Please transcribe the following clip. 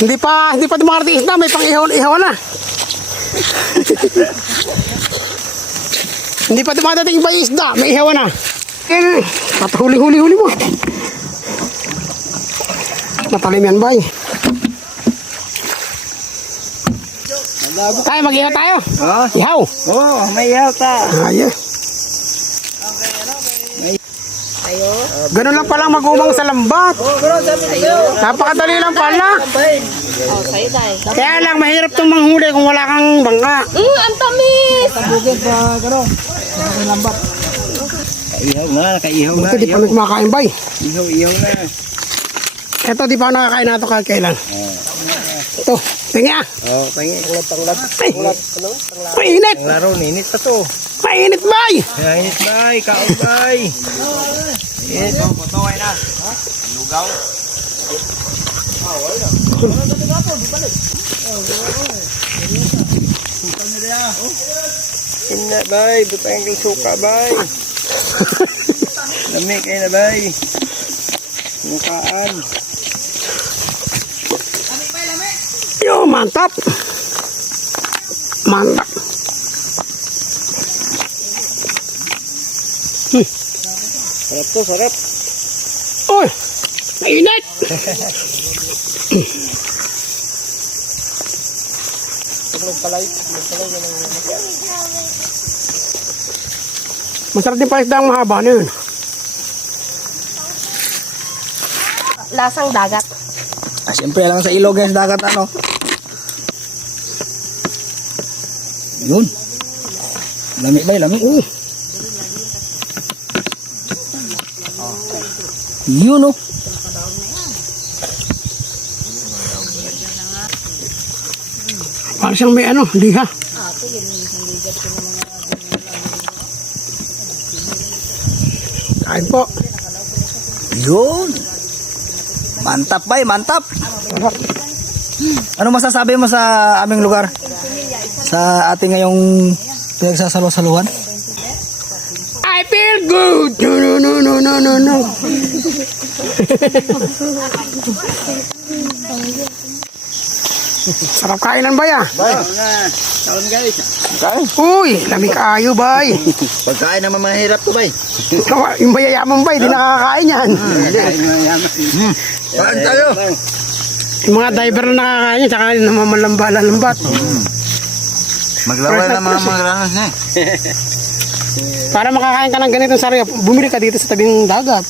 Hindi pa dumarating isda, may pang-ihaw na. Hindi pa dumadating ba yung isda, may ihaw na. At huli mo. Matalim yan, bay. Tayo, mag-ihaw tayo. Oh, Ihaw. oh, may ihaw ta. Ayun. Ganun lang palang mag-umang sa lambat. Napakadali lang pala. Kaya lang mahirap itong manghuli kung wala kang bangka. Ang tamis! Kaihaw na. Ito di pa kumakain, bay. Ihaw na. Ito di pa ako nakakain na ito kailan. Ito, tingnan. Oh, tanglad. Mainit. Laro, ninit pa to. Mainit, bay. Ninit bay, kaon bay. Yes. Pataway na. Lugaw. Ina bay, butang yung suka bay. Lami kayo na bay. Mukaan. Yo, mantap. Mantap. Sarap to, sarap. Uy, mainit. Masarap din pala isda ang mahaba na yun. Lasang dagat. Siyempre lang sa ilog guys, dagat ano. Yun. Lami ba, lami. Yun oh. Parang siyang may ano, liha. Kain po. Yun. Mantap bay, mantap. Ano masasabi mo sa aming lugar? Sa ating ngayong pinagsasalo-saluhan? I feel good. No. Sarap kainan ba ya? Kaon guys. Kain. Uy, lamig kayo bay. Pagkain naman mahirap to bay. Yung mayayaman bay, di nakakain yan. Kain tayo. Yung mga diver na nakakain yan, tsaka namamalamba-lambat. Maglaway na mga magranas na. Para makakain ka ng ganitong sarap, bumili ka dito sa tabing dagat.